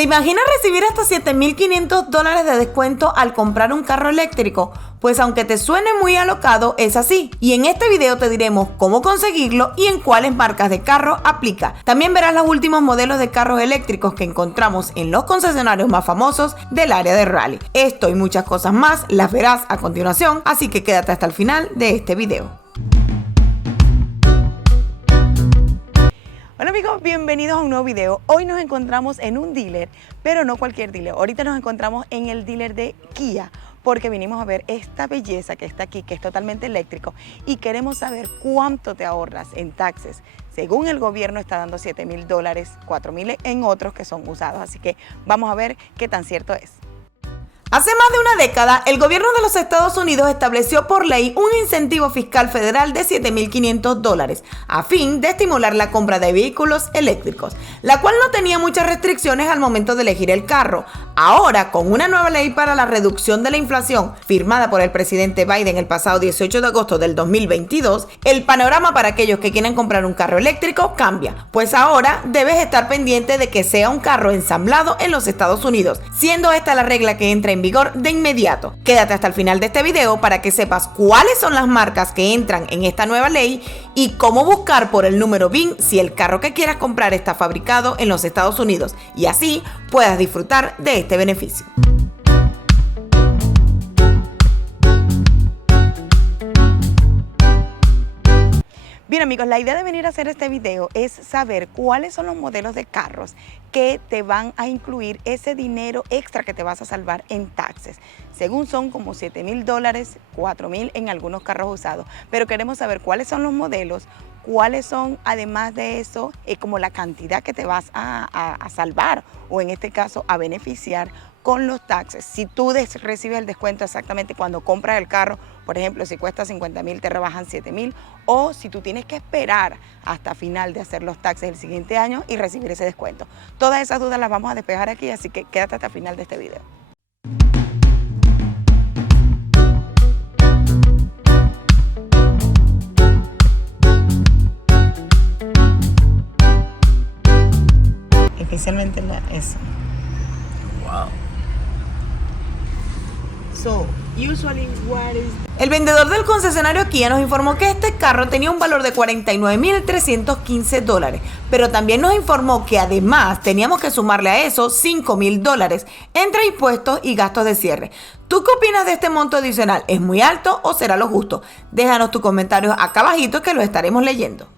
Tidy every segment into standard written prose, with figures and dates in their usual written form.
¿Te imaginas recibir hasta $7,500 de descuento al comprar un carro eléctrico? Pues aunque te suene muy alocado, es así. Y en este video te diremos cómo conseguirlo y en cuáles marcas de carro aplica. También verás los últimos modelos de carros eléctricos que encontramos en los concesionarios más famosos del área de Raleigh. Esto y muchas cosas más las verás a continuación, así que quédate hasta el final de este video. Hola amigos, bienvenidos a un nuevo video. Hoy nos encontramos en un dealer, pero no cualquier dealer. Ahorita nos encontramos en el dealer de Kia porque vinimos a ver esta belleza que está aquí, que es totalmente eléctrico, y queremos saber cuánto te ahorras en taxes. Según el gobierno está dando $7,000, $4,000 en otros que son usados, así que vamos a ver qué tan cierto es. Hace más de una década, el gobierno de los Estados Unidos estableció por ley un incentivo fiscal federal de $7,500 a fin de estimular la compra de vehículos eléctricos, la cual no tenía muchas restricciones al momento de elegir el carro. Ahora, con una nueva ley para la reducción de la inflación firmada por el presidente Biden el pasado 18 de agosto del 2022, el panorama para aquellos que quieren comprar un carro eléctrico cambia, pues ahora debes estar pendiente de que sea un carro ensamblado en los Estados Unidos, siendo esta la regla que entra en vigor de inmediato. Quédate hasta el final de este video para que sepas cuáles son las marcas que entran en esta nueva ley y cómo buscar por el número VIN si el carro que quieras comprar está fabricado en los Estados Unidos y así puedas disfrutar de este beneficio. Bien amigos, la idea de venir a hacer este video es saber cuáles son los modelos de carros que te van a incluir ese dinero extra que te vas a salvar en taxes. Según son como $7,000, $4,000 en algunos carros usados, pero queremos saber cuáles son los modelos, cuáles son además de eso como la cantidad que te vas a salvar o en este caso a beneficiar con los taxes. Si tú recibes el descuento exactamente cuando compras el carro, por ejemplo, si cuesta $50,000 te rebajan $7,000, o si tú tienes que esperar hasta final de hacer los taxes el siguiente año y recibir ese descuento. Todas esas dudas las vamos a despejar aquí, así que quédate hasta el final de este video. Especialmente eso. Wow. El vendedor del concesionario Kia nos informó que este carro tenía un valor de $49,315, pero también nos informó que además teníamos que sumarle a eso $5,000 entre impuestos y gastos de cierre. ¿Tú qué opinas de este monto adicional? ¿Es muy alto o será lo justo? Déjanos tus comentarios acá abajito que lo estaremos leyendo.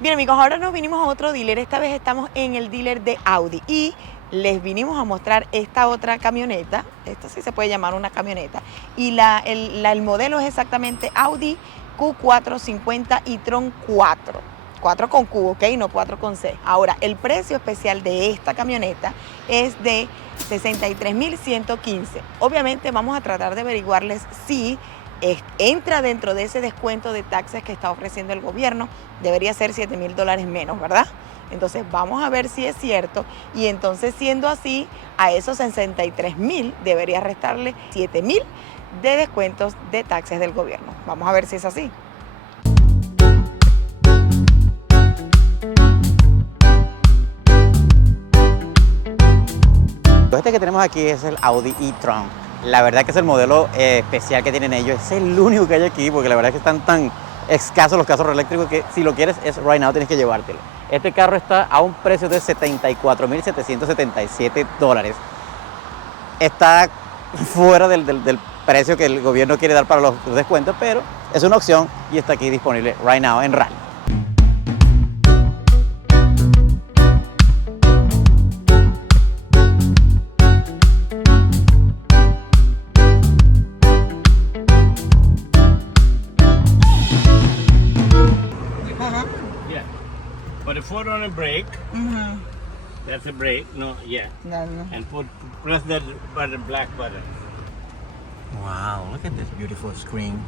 Bien amigos, ahora nos vinimos a otro dealer, esta vez estamos en el dealer de Audi y les vinimos a mostrar esta otra camioneta, esta sí se puede llamar una camioneta, y el modelo es exactamente Audi Q450 e-tron 4 con Q, ok, no 4 con C. Ahora, el precio especial de esta camioneta es de $63,115. Obviamente vamos a tratar de averiguarles si entra dentro de ese descuento de taxes que está ofreciendo el gobierno. Debería ser $7,000 menos, ¿verdad? Entonces vamos a ver si es cierto y entonces siendo así, a esos $63,000 debería restarle $7,000 de descuentos de taxes del gobierno. Vamos a ver si es así. Este que tenemos aquí es el Audi e-tron. La verdad que es el modelo especial que tienen ellos. Es el único que hay aquí porque la verdad es que están tan escasos los carros eléctricos que si lo quieres es right now, tienes que llevártelo. Este carro está a un precio de $74,777. Está fuera del precio que el gobierno quiere dar para los descuentos, pero es una opción y está aquí disponible right now en Raleigh. Put the foot on the brake. That's the brake. No, yeah. No. And press that button, black button. Wow, look at this beautiful screen.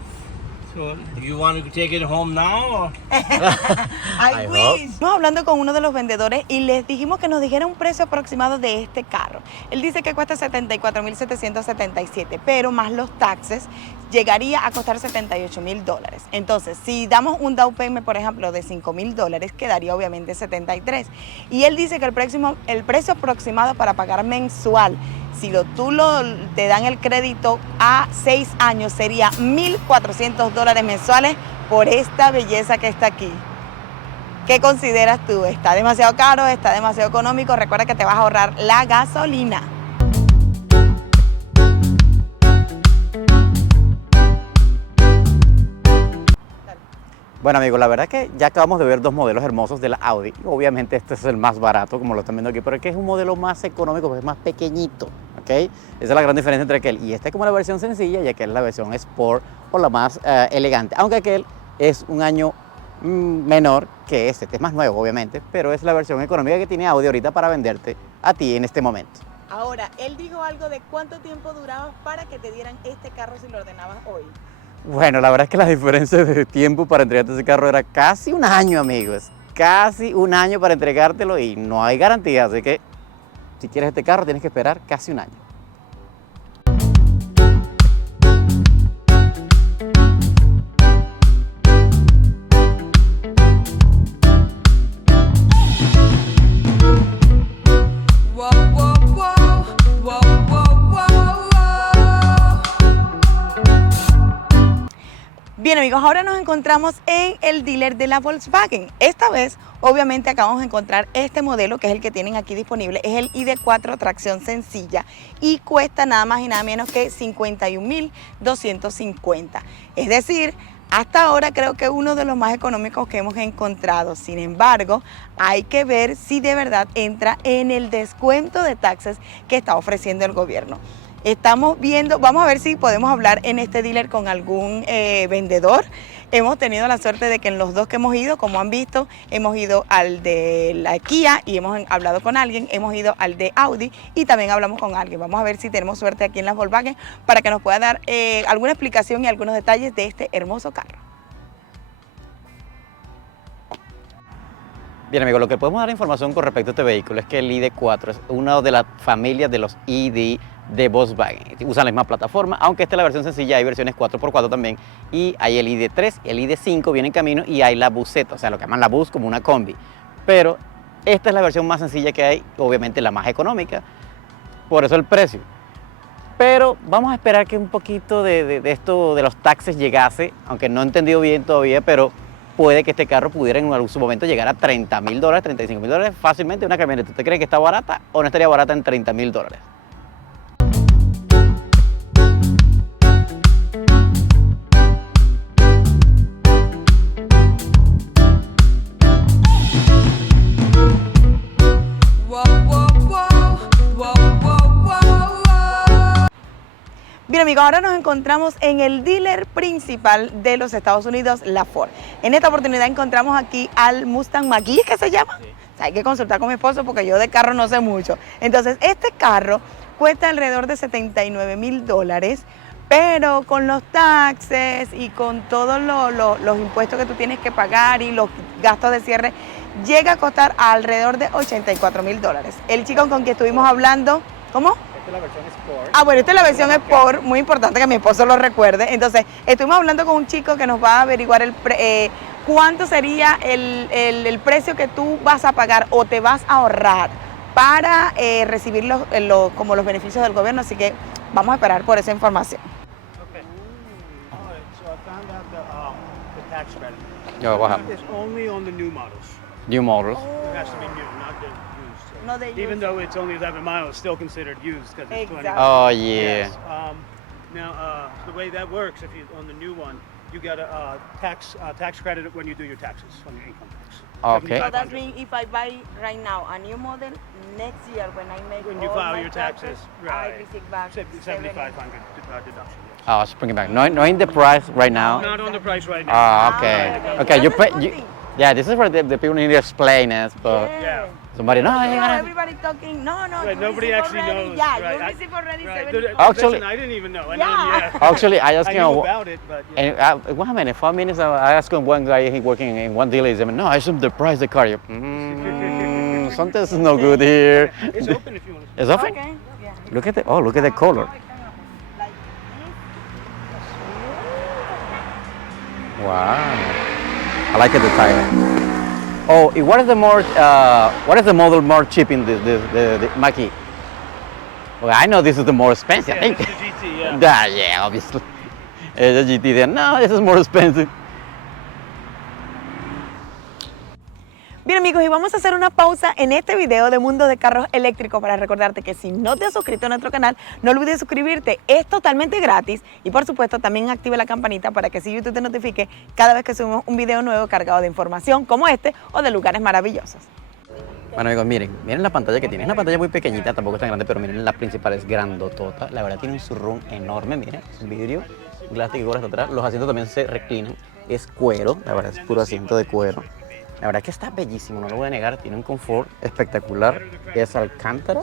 So, you want to take it home now? Or? I wish. Estamos hablando con uno de los vendedores y les dijimos que nos dijera un precio aproximado de este carro. Él dice que cuesta $74,777, pero más los taxes llegaría a costar $78,000. Entonces, si damos un down payment, por ejemplo, de $5,000, quedaría obviamente 73. Y él dice que el precio aproximado para pagar mensual, si te dan el crédito a 6 años, sería $1,400 mensuales por esta belleza que está aquí. ¿Qué consideras tú? ¿Está demasiado caro? ¿Está demasiado económico? Recuerda que te vas a ahorrar la gasolina. Bueno amigos, la verdad es que ya acabamos de ver dos modelos hermosos de la Audi. Obviamente este es el más barato, como lo están viendo aquí, pero es que es un modelo más económico, porque es más pequeñito, ¿ok? Esa es la gran diferencia entre aquel y este es como la versión sencilla y aquel es la versión Sport o la más elegante. Aunque aquel es un año menor que este es más nuevo obviamente, pero es la versión económica que tiene Audi ahorita para venderte a ti en este momento. Ahora, él dijo algo de cuánto tiempo duraba para que te dieran este carro si lo ordenabas hoy. Bueno, la verdad es que la diferencia de tiempo para entregarte ese carro era casi un año, amigos. Casi un año para entregártelo y no hay garantía, así que si quieres este carro tienes que esperar casi un año. Bien amigos, ahora nos encontramos en el dealer de la Volkswagen. Esta vez, obviamente, acabamos de encontrar este modelo, que es el que tienen aquí disponible. Es el ID4 tracción sencilla y cuesta nada más y nada menos que $51,250. Es decir, hasta ahora creo que uno de los más económicos que hemos encontrado. Sin embargo, hay que ver si de verdad entra en el descuento de taxes que está ofreciendo el gobierno. Estamos viendo, vamos a ver si podemos hablar en este dealer con algún vendedor. Hemos tenido la suerte de que en los dos que hemos ido, como han visto, hemos ido al de la Kia y hemos hablado con alguien, hemos ido al de Audi y también hablamos con alguien. Vamos a ver si tenemos suerte aquí en la Volkswagen para que nos pueda dar alguna explicación y algunos detalles de este hermoso carro. Bien amigos, lo que podemos dar información con respecto a este vehículo es que el ID4 es una de las familias de los ID de Volkswagen. Usan la misma plataforma, aunque esta es la versión sencilla, hay versiones 4x4 también, y hay el ID3 y el ID5 viene en camino y hay la buseta, o sea, lo que llaman la bus como una combi. Pero esta es la versión más sencilla que hay, obviamente la más económica, por eso el precio. Pero vamos a esperar que un poquito de esto de los taxes llegase, aunque no he entendido bien todavía, pero puede que este carro pudiera en algún momento llegar a $30,000, $35,000 fácilmente una camioneta. ¿Usted cree que está barata o no estaría barata en $30,000? Bien amigos, ahora nos encontramos en el dealer principal de los Estados Unidos, la Ford. En esta oportunidad encontramos aquí al Mustang Mach-E, ¿qué se llama? Sí. O sea, hay que consultar con mi esposo porque yo de carro no sé mucho. Entonces, este carro cuesta alrededor de $79,000, pero con los taxes y con todos los impuestos que tú tienes que pagar y los gastos de cierre, llega a costar alrededor de $84,000. El chico con quien estuvimos hablando, ¿cómo? Esta es la versión Sport. Ah, bueno, esta es la versión Sport, muy importante que mi esposo lo recuerde. Entonces, estuvimos hablando con un chico que nos va a averiguar cuánto sería el precio que tú vas a pagar o te vas a ahorrar para recibir como los beneficios del gobierno. Así que vamos a esperar por esa información. Okay. All right, so I found out the tax credit. Yo, what happened? It's only on the new models. New models. It has to be new, not the used. No the Even used. though it's only 11 miles, it's still considered used because it's 20 Exactly. Oh yeah. Yes. Now, the way that works, if you on the new one, you get a tax credit when you do your taxes on your income tax. Okay. So that 7,500. means if I buy right now a new model, next year when I make When you all file my your taxes, I right. receive back 7,500 deduction. Yes. Oh, let's bring it back. No in the price right now. Not on the price right now. Ah, okay. Ah, Okay, you that's pay. a good thing. Yeah, this is for the people who need to explain it, but Yeah. Somebody, no, everybody talking. No, Right, you nobody receive actually already. knows. Yeah, right. you receive already Right. 70. Actually- Listen, I didn't even know. Yeah. Actually, I asked I him, knew about it, but yeah. and 1 minute, 5 minutes, I asked him one guy, he working in one dealer, he said, no, I assume the price the car. Something's no good here. It's open if you want to. It's open? Okay. Yeah. Look at look at the color. Like Wow. I like the tire. Oh, what is the model more cheap in the Mach-E? Well, I know this is the more expensive. I Yeah, think. it's the GT, yeah. Yeah, obviously. The GT there. No, this is more expensive. Bien amigos, y vamos a hacer una pausa en este video de Mundo de Carros Eléctricos para recordarte que si no te has suscrito a nuestro canal, no olvides suscribirte, es totalmente gratis y por supuesto también active la campanita para que así YouTube te notifique cada vez que subimos un video nuevo cargado de información como este o de lugares maravillosos. Bueno amigos, miren la pantalla que tiene. Es una pantalla muy pequeñita, tampoco es tan grande, pero miren la principal es grandotota. La verdad tiene un surround enorme, miren, es un vidrio, un plástico que hasta atrás. Los asientos también se reclinan, es cuero, la verdad es puro asiento de cuero. La verdad que está bellísimo, no lo voy a negar, tiene un confort espectacular, es alcántara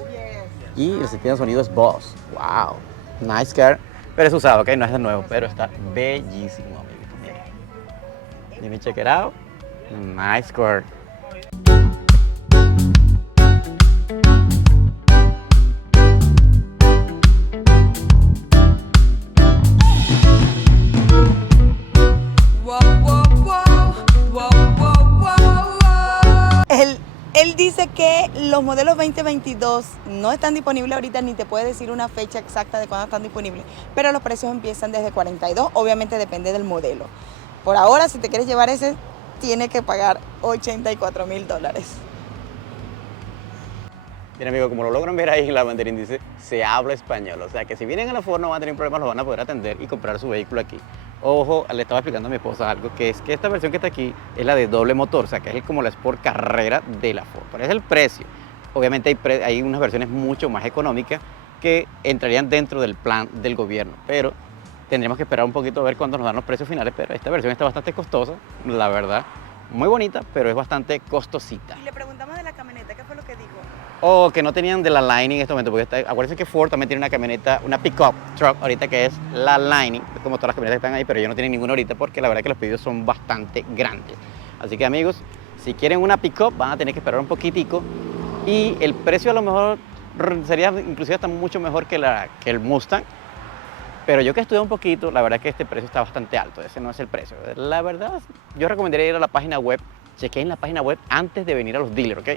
y el sistema de sonido es Bose. Wow, nice car, pero es usado, ok, no es de nuevo, pero está bellísimo, amiguitos, miren. Let me check it out, nice car. Él dice que los modelos 2022 no están disponibles ahorita ni te puede decir una fecha exacta de cuándo están disponibles, pero los precios empiezan desde 42, obviamente depende del modelo. Por ahora, si te quieres llevar ese, tienes que pagar $84,000. Bien amigos, como lo logran ver ahí en la banderín dice, se habla español, o sea que si vienen a la Ford no van a tener problemas, lo van a poder atender y comprar su vehículo aquí. Ojo, le estaba explicando a mi esposa algo, que es que esta versión que está aquí es la de doble motor, o sea que es como la Sport Carrera de la Ford, pero es el precio. Obviamente hay unas versiones mucho más económicas que entrarían dentro del plan del gobierno, pero tendremos que esperar un poquito a ver cuándo nos dan los precios finales, pero esta versión está bastante costosa, la verdad, muy bonita, pero es bastante costosita. Y le preguntamos de la camioneta, ¿qué fue lo que dijo? O que no tenían de la Lightning en este momento, porque acuérdense que Ford también tiene una camioneta, una pick-up truck ahorita que es la Lightning, como todas las camionetas que están ahí, pero ellos no tienen ninguna ahorita porque la verdad que los pedidos son bastante grandes. Así que amigos, si quieren una pick-up van a tener que esperar un poquitico y el precio a lo mejor sería inclusive hasta mucho mejor que el Mustang, pero yo que estudié un poquito, la verdad que este precio está bastante alto, ese no es el precio. La verdad, yo recomendaría ir a la página web, chequen la página web antes de venir a los dealers, ¿ok?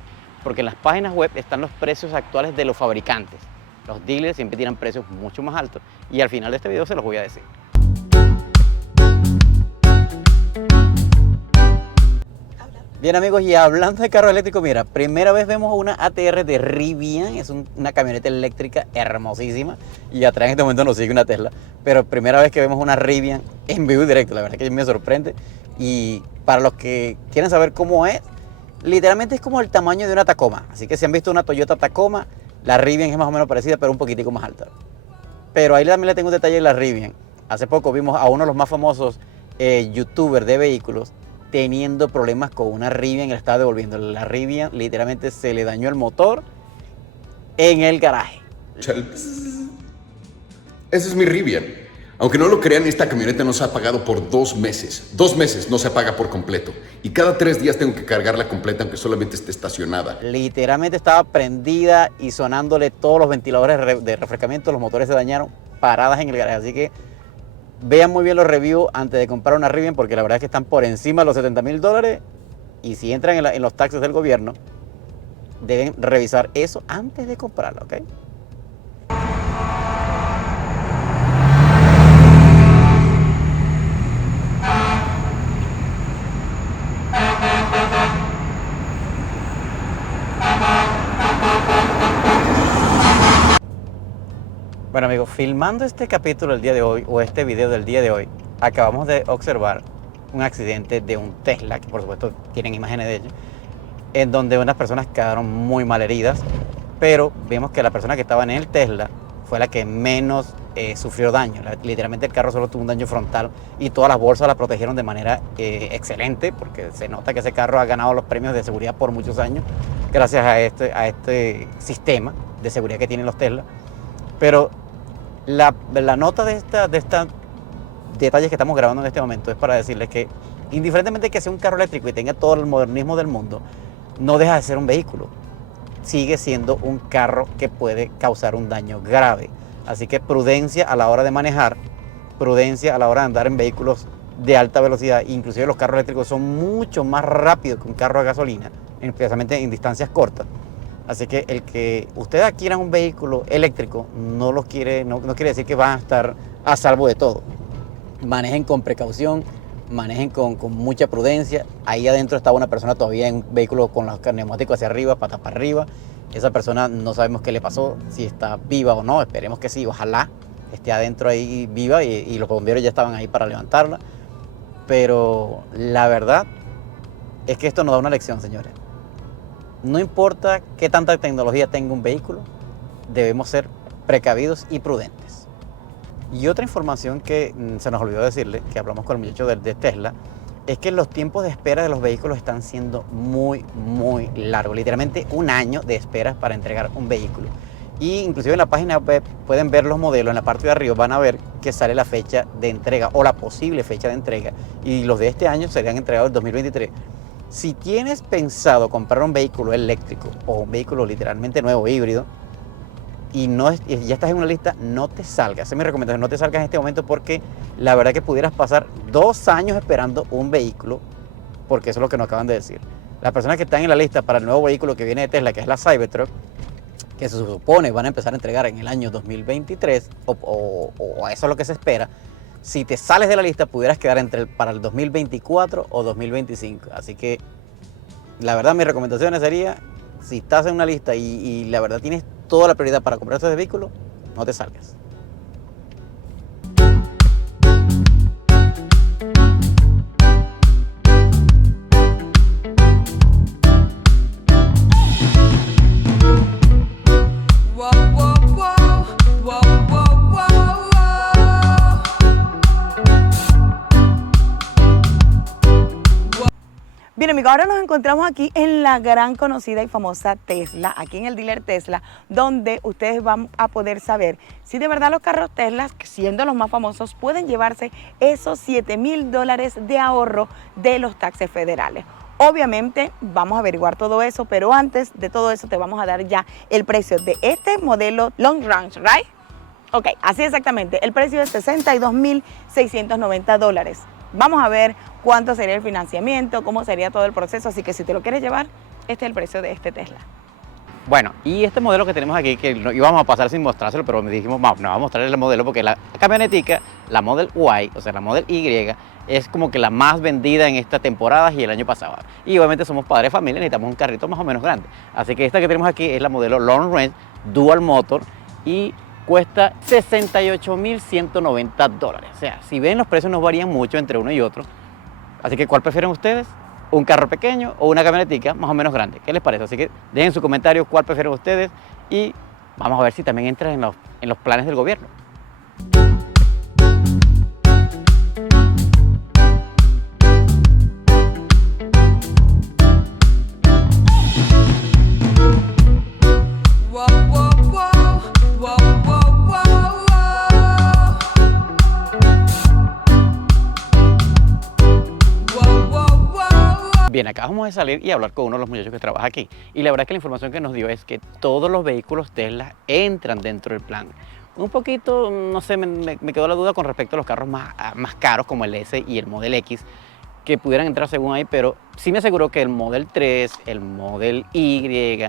Porque en las páginas web están los precios actuales de los fabricantes. Los dealers siempre tiran precios mucho más altos y al final de este video se los voy a decir. Bien amigos, y hablando de carro eléctrico, mira, primera vez vemos una ATR de Rivian, es una camioneta eléctrica hermosísima y atrás en este momento nos sigue una Tesla, pero primera vez que vemos una Rivian en vivo y directo, la verdad que me sorprende y para los que quieren saber cómo es, literalmente es como el tamaño de una Tacoma, así que si han visto una Toyota Tacoma, la Rivian es más o menos parecida, pero un poquitico más alta. Pero ahí también le tengo un detalle de la Rivian. Hace poco vimos a uno de los más famosos youtubers de vehículos teniendo problemas con una Rivian y la estaba devolviendo. La Rivian literalmente se le dañó el motor en el garaje. Ese es mi Rivian. Aunque no lo crean, esta camioneta no se ha pagado por 2 meses. 2 meses no se paga por completo. Y cada 3 días tengo que cargarla completa aunque solamente esté estacionada. Literalmente estaba prendida y sonándole todos los ventiladores de refrescamiento. Los motores se dañaron paradas en el garaje. Así que vean muy bien los reviews antes de comprar una Rivian porque la verdad es que están por encima de los $70,000. Y si entran en los taxes del gobierno, deben revisar eso antes de comprarla, ¿ok? Bueno amigos, filmando este capítulo el día de hoy, o este video del día de hoy, acabamos de observar un accidente de un Tesla, que por supuesto tienen imágenes de ello, en donde unas personas quedaron muy mal heridas, pero vemos que la persona que estaba en el Tesla fue la que menos sufrió daño. Literalmente el carro solo tuvo un daño frontal y todas las bolsas la protegieron de manera excelente, porque se nota que ese carro ha ganado los premios de seguridad por muchos años gracias a este sistema de seguridad que tienen los Tesla. Pero la nota de esta detalles que estamos grabando en este momento es para decirles que indiferentemente que sea un carro eléctrico y tenga todo el modernismo del mundo, no deja de ser un vehículo. Sigue siendo un carro que puede causar un daño grave. Así que prudencia a la hora de manejar, prudencia a la hora de andar en vehículos de alta velocidad. Inclusive los carros eléctricos son mucho más rápidos que un carro a gasolina, especialmente en distancias cortas. Así que el que ustedes adquieran un vehículo eléctrico no quiere decir que van a estar a salvo de todo. Manejen con precaución, manejen con mucha prudencia. Ahí adentro estaba una persona todavía en un vehículo con los neumáticos hacia arriba, patas para arriba. Esa persona no sabemos qué le pasó, si está viva o no, esperemos que sí, ojalá esté adentro ahí viva y los bomberos ya estaban ahí para levantarla. Pero la verdad es que esto nos da una lección, señores. No importa qué tanta tecnología tenga un vehículo, debemos ser precavidos y prudentes. Y otra información que se nos olvidó decirle, que hablamos con el muchacho de Tesla, es que los tiempos de espera de los vehículos están siendo muy largos. Literalmente un año de espera para entregar un vehículo. Y inclusive en la página web pueden ver los modelos, en la parte de arriba van a ver que sale la fecha de entrega o la posible fecha de entrega. Y los de este año serían entregados en 2023. Si tienes pensado comprar un vehículo eléctrico o un vehículo literalmente nuevo, híbrido, y ya estás en una lista, no te salgas. Esa es mi recomendación, no te salgas en este momento, porque la verdad que pudieras pasar 2 años esperando un vehículo, porque eso es lo que nos acaban de decir. Las personas que están en la lista para el nuevo vehículo que viene de Tesla, que es la Cybertruck, que se supone van a empezar a entregar en el año 2023, o eso es lo que se espera. Si te sales de la lista, pudieras quedar para el 2024 o 2025. Así que la verdad, mis recomendaciones sería, si estás en una lista y la verdad tienes toda la prioridad para comprar este vehículo, no te salgas. Bien, amigos, ahora nos encontramos aquí en la gran conocida y famosa Tesla, aquí en el dealer Tesla, donde ustedes van a poder saber si de verdad los carros Tesla, siendo los más famosos, pueden llevarse esos $7,000 de ahorro de los taxes federales. Obviamente vamos a averiguar todo eso, pero antes de todo eso te vamos a dar ya el precio de este modelo Long Range, ¿right? Ok, así exactamente, el precio es $62,690. Vamos a ver cuánto sería el financiamiento, cómo sería todo el proceso, así que si te lo quieres llevar, este es el precio de este Tesla. Bueno, y este modelo que tenemos aquí, que íbamos a pasar sin mostrárselo, pero me dijimos, no, vamos a mostrarle el modelo, porque la camionetica, la Model Y, o sea, la Model Y, es como que la más vendida en esta temporada y el año pasado. Y obviamente somos padres de familia, necesitamos un carrito más o menos grande. Así que esta que tenemos aquí es la modelo Long Range Dual Motor y cuesta $68,190. O sea, si ven, los precios no varían mucho entre uno y otro. Así que, ¿cuál prefieren ustedes? ¿Un carro pequeño o una camionetica más o menos grande? ¿Qué les parece? Así que dejen su comentario cuál prefieren ustedes y vamos a ver si también entra en los planes del gobierno. Bien, acabamos de salir y hablar con uno de los muchachos que trabaja aquí. Y la verdad es que la información que nos dio es que todos los vehículos Tesla entran dentro del plan. Un poquito, no sé, me quedó la duda con respecto a los carros más caros como el S y el Model X, que pudieran entrar según ahí, pero sí me aseguró que el Model 3, el Model Y,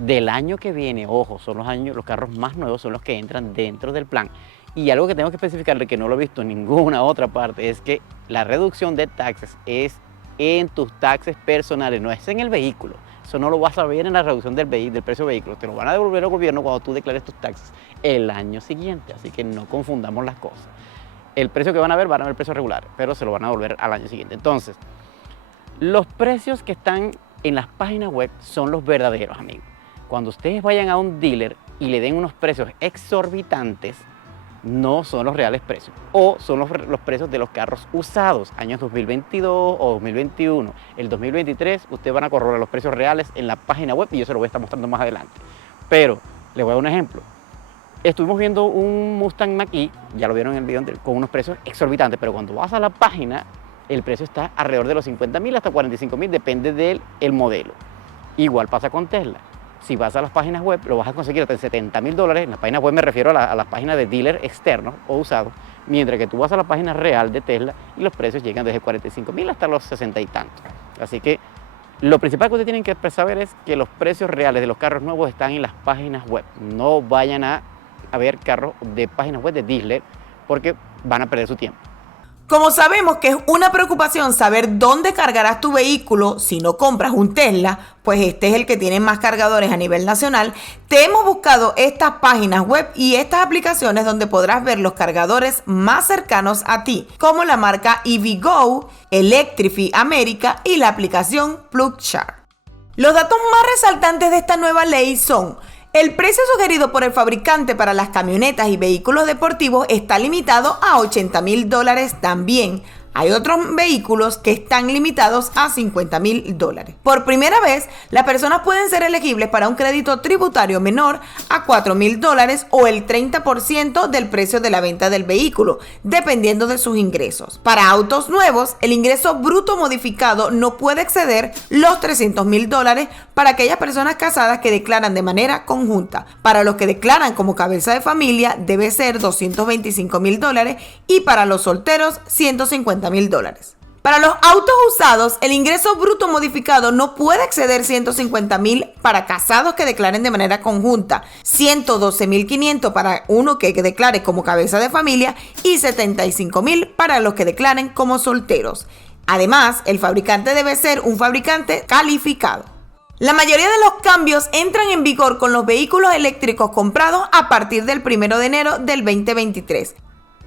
del año que viene, ojo, son los carros más nuevos, son los que entran dentro del plan. Y algo que tengo que especificarle, que no lo he visto en ninguna otra parte, es que la reducción de taxes es en tus taxes personales, no es en el vehículo. Eso no lo vas a ver en la reducción del precio del vehículo. Te lo van a devolver al gobierno cuando tú declares tus taxes el año siguiente. Así que no confundamos las cosas. El precio que van a ver el precio regular, pero se lo van a devolver al año siguiente. Entonces, los precios que están en las páginas web son los verdaderos, amigos. Cuando ustedes vayan a un dealer, y le den unos precios exorbitantes, no son los reales precios, o son los precios de los carros usados, años 2022 o 2021. El 2023 ustedes van a corroborar los precios reales en la página web y yo se lo voy a estar mostrando más adelante. Pero les voy a dar un ejemplo. Estuvimos viendo un Mustang Mach-E, ya lo vieron en el video anterior, con unos precios exorbitantes, pero cuando vas a la página, el precio está alrededor de los 50.000 hasta 45.000, depende del modelo. Igual pasa con Tesla. Si vas a las páginas web, lo vas a conseguir hasta en $70.000. En las páginas web me refiero a las páginas de dealer externos o usados, mientras que tú vas a la página real de Tesla y los precios llegan desde 45.000 hasta los 60 y tantos. Así que lo principal que ustedes tienen que saber es que los precios reales de los carros nuevos están en las páginas web. No vayan a ver carros de páginas web de dealer porque van a perder su tiempo. Como sabemos que es una preocupación saber dónde cargarás tu vehículo si no compras un Tesla, pues este es el que tiene más cargadores a nivel nacional, te hemos buscado estas páginas web y estas aplicaciones donde podrás ver los cargadores más cercanos a ti, como la marca EVgo, Electrify America y la aplicación PlugShare. Los datos más resaltantes de esta nueva ley son: el precio sugerido por el fabricante para las camionetas y vehículos deportivos está limitado a $80.000 también. Hay otros vehículos que están limitados a $50.000. Por primera vez, las personas pueden ser elegibles para un crédito tributario menor a $4.000 o el 30% del precio de la venta del vehículo, dependiendo de sus ingresos. Para autos nuevos, el ingreso bruto modificado no puede exceder los $300.000 para aquellas personas casadas que declaran de manera conjunta. Para los que declaran como cabeza de familia, debe ser $225.000 y para los solteros, $150.000. Para los autos usados, el ingreso bruto modificado no puede exceder $150.000 para casados que declaren de manera conjunta, $112.500 para uno que declare como cabeza de familia y $75.000 para los que declaren como solteros. Además, el fabricante debe ser un fabricante calificado. La mayoría de los cambios entran en vigor con los vehículos eléctricos comprados a partir del 1 de enero del 2023.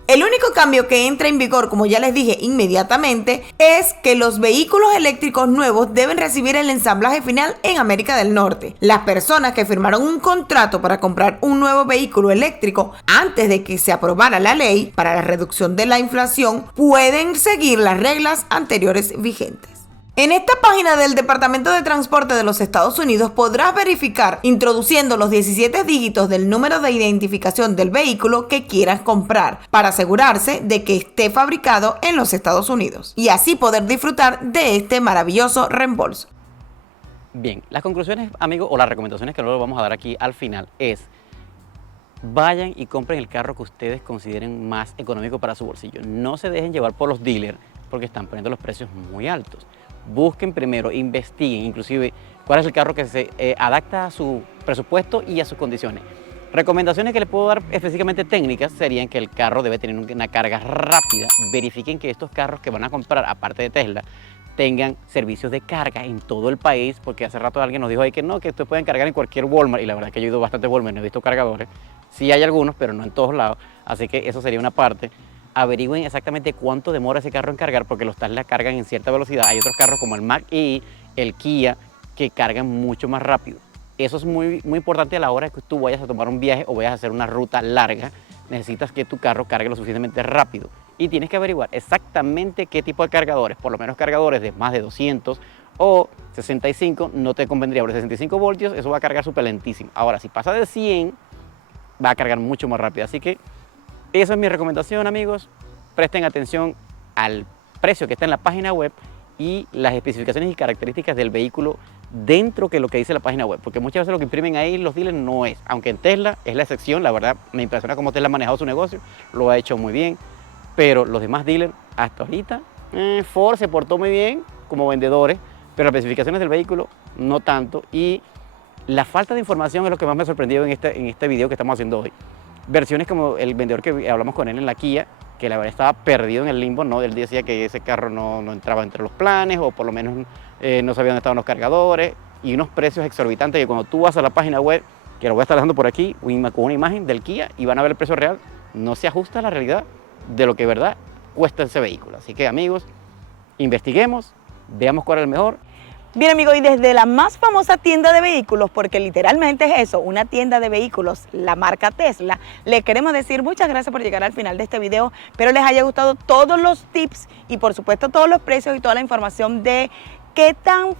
El único cambio que entra en vigor, como ya les dije inmediatamente, es que los vehículos eléctricos nuevos deben recibir el ensamblaje final en América del Norte. Las personas que firmaron un contrato para comprar un nuevo vehículo eléctrico antes de que se aprobara la ley para la reducción de la inflación pueden seguir las reglas anteriores vigentes. En esta página del Departamento de Transporte de los Estados Unidos podrás verificar introduciendo los 17 dígitos del número de identificación del vehículo que quieras comprar para asegurarse de que esté fabricado en los Estados Unidos y así poder disfrutar de este maravilloso reembolso. Bien, las conclusiones, amigos, o las recomendaciones que luego vamos a dar aquí al final es: vayan y compren el carro que ustedes consideren más económico para su bolsillo. No se dejen llevar por los dealers porque están poniendo los precios muy altos. Busquen primero, investiguen inclusive cuál es el carro que se adapta a su presupuesto y a sus condiciones. Recomendaciones que les puedo dar específicamente técnicas serían que el carro debe tener una carga rápida. Verifiquen que estos carros que van a comprar, aparte de Tesla, tengan servicios de carga en todo el país, porque hace rato alguien nos dijo ahí que no, que ustedes pueden cargar en cualquier Walmart, y la verdad es que yo he ido bastante Walmart, no he visto cargadores. Sí hay algunos, pero no en todos lados, así que eso sería una parte. Averigüen exactamente cuánto demora ese carro en cargar, porque los Tesla cargan en cierta velocidad. Hay otros carros como el Mach-E, el Kia, que cargan mucho más rápido. Eso es muy importante a la hora que tú vayas a tomar un viaje o vayas a hacer una ruta larga. Necesitas que tu carro cargue lo suficientemente rápido y tienes que averiguar exactamente qué tipo de cargadores, por lo menos cargadores de más de 200 o 65, no te convendría, por 65 voltios eso va a cargar súper lentísimo. Ahora, si pasa de 100, va a cargar mucho más rápido, así que esa es mi recomendación, amigos. Presten atención al precio que está en la página web y las especificaciones y características del vehículo dentro de lo que dice la página web, porque muchas veces lo que imprimen ahí los dealers no es, aunque en Tesla es la excepción. La verdad me impresiona cómo Tesla ha manejado su negocio, lo ha hecho muy bien, pero los demás dealers hasta ahorita, Ford se portó muy bien como vendedores, pero las especificaciones del vehículo no tanto, y la falta de información es lo que más me ha sorprendido en este video que estamos haciendo hoy. Versiones como el vendedor que hablamos con él en la Kia, que la verdad estaba perdido en el limbo, ¿no? Él decía que ese carro no entraba entre los planes, o por lo menos no sabía dónde estaban los cargadores, y unos precios exorbitantes que cuando tú vas a la página web, que lo voy a estar dejando por aquí, con una imagen del Kia, y van a ver el precio real, no se ajusta a la realidad de lo que de verdad cuesta ese vehículo. Así que, amigos, investiguemos, veamos cuál es el mejor. Bien amigos, y desde la más famosa tienda de vehículos, porque literalmente es eso, una tienda de vehículos, la marca Tesla, le queremos decir muchas gracias por llegar al final de este video. Espero les haya gustado todos los tips y por supuesto todos los precios y toda la información de qué tan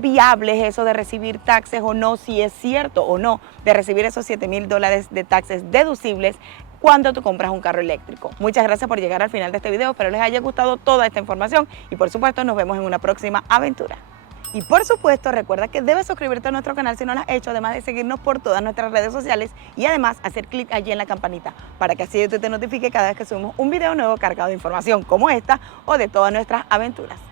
viable es eso de recibir taxes o no, si es cierto o no de recibir esos $7,000 de taxes deducibles cuando tú compras un carro eléctrico. Muchas gracias por llegar al final de este video, espero les haya gustado toda esta información y por supuesto nos vemos en una próxima aventura. Y por supuesto, recuerda que debes suscribirte a nuestro canal si no lo has hecho, además de seguirnos por todas nuestras redes sociales y además hacer clic allí en la campanita para que así YouTube te notifique cada vez que subimos un video nuevo cargado de información como esta o de todas nuestras aventuras.